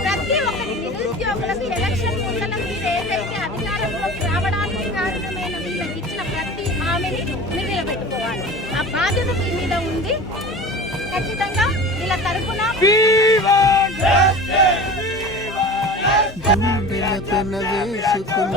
ప్రతి ఒక్కరి నిరుద్యోగులకు ఎలక్షన్ ముందల మీరు ఏదైతే అధికారంలోకి రావడానికి కారణమైన వీళ్ళకి ఇచ్చిన ప్రతి హామీని మీరు నిలబెట్టుకోవాలి. ఆ బాధ్యత మీ మీద ఉంది. ఖచ్చితంగా వీళ్ళ తరఫున వేసుకున్న